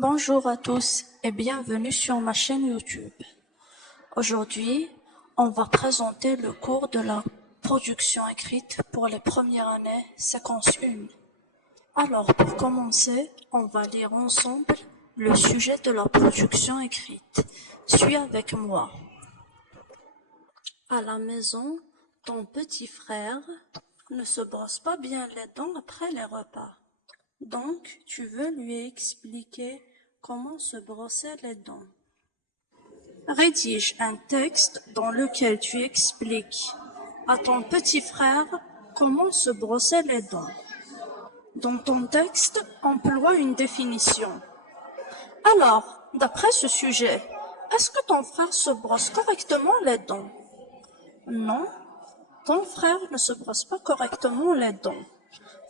Bonjour à tous et bienvenue sur ma chaîne YouTube. Aujourd'hui, on va présenter le cours de la production écrite pour les premières années séquence 1. Alors pour commencer, on va lire ensemble le sujet de la production écrite. Suis avec moi. À la maison, ton petit frère ne se brosse pas bien les dents après les repas. Donc, tu veux lui expliquer comment se brosser les dents. Rédige un texte dans lequel tu expliques à ton petit frère comment se brosser les dents. Dans ton texte, emploie une définition. Alors, d'après ce sujet, est-ce que ton frère se brosse correctement les dents? Non, ton frère ne se brosse pas correctement les dents.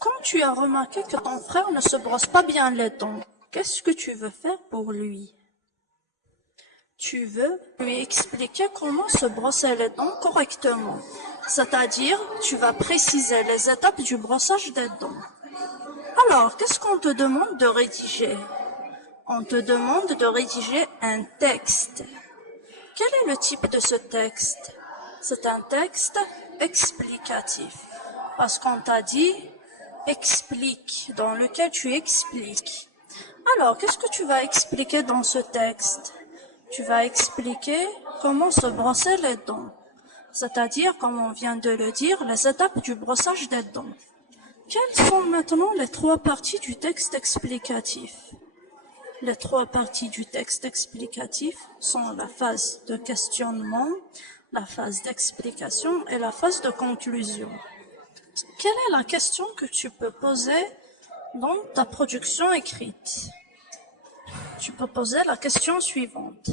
Quand tu as remarqué que ton frère ne se brosse pas bien les dents, qu'est-ce que tu veux faire pour lui? Tu veux lui expliquer comment se brosser les dents correctement. C'est-à-dire, tu vas préciser les étapes du brossage des dents. Alors, qu'est-ce qu'on te demande de rédiger? On te demande de rédiger un texte. Quel est le type de ce texte? C'est un texte explicatif. Parce qu'on t'a dit explique, dans lequel tu expliques. Alors, qu'est-ce que tu vas expliquer dans ce texte? Tu vas expliquer comment se brosser les dents, c'est-à-dire, comme on vient de le dire, les étapes du brossage des dents. Quelles sont maintenant les trois parties du texte explicatif? Les trois parties du texte explicatif sont la phase de questionnement, la phase d'explication et la phase de conclusion. Quelle est la question que tu peux poser dans ta production écrite? Tu peux poser la question suivante.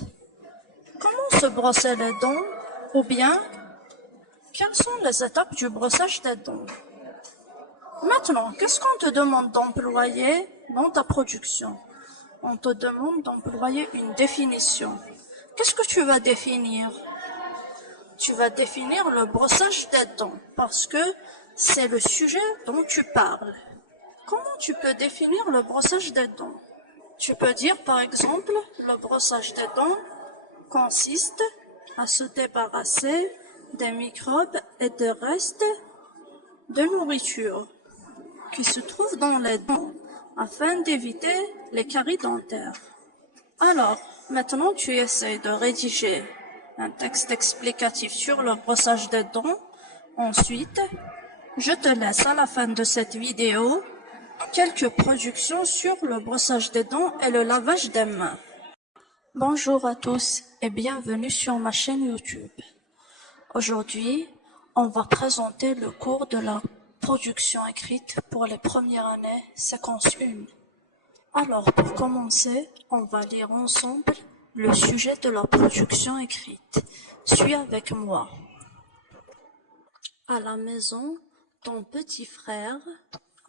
Comment se brosser les dents? Ou bien, quelles sont les étapes du brossage des dents? Maintenant, qu'est-ce qu'on te demande d'employer dans ta production? On te demande d'employer une définition. Qu'est-ce que tu vas définir? Tu vas définir le brossage des dents, parce que c'est le sujet dont tu parles. Comment tu peux définir le brossage des dents? Tu peux dire par exemple, le brossage des dents consiste à se débarrasser des microbes et des restes de nourriture qui se trouvent dans les dents afin d'éviter les caries dentaires. Alors, maintenant tu essaies de rédiger un texte explicatif sur le brossage des dents. Ensuite, je te laisse à la fin de cette vidéo quelques productions sur le brossage des dents et le lavage des mains. Bonjour à tous et bienvenue sur ma chaîne YouTube. Aujourd'hui, on va présenter le cours de la production écrite pour les premières années séquence 1. Alors pour commencer, on va lire ensemble le sujet de la production écrite. Suis avec moi. À la maison, ton petit frère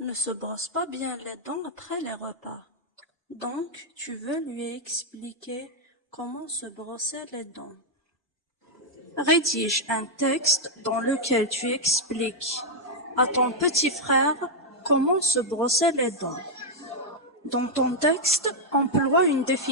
ne se brosse pas bien les dents après les repas. Donc, tu veux lui expliquer comment se brosser les dents. Rédige un texte dans lequel tu expliques à ton petit frère comment se brosser les dents. Dans ton texte, emploie une définition.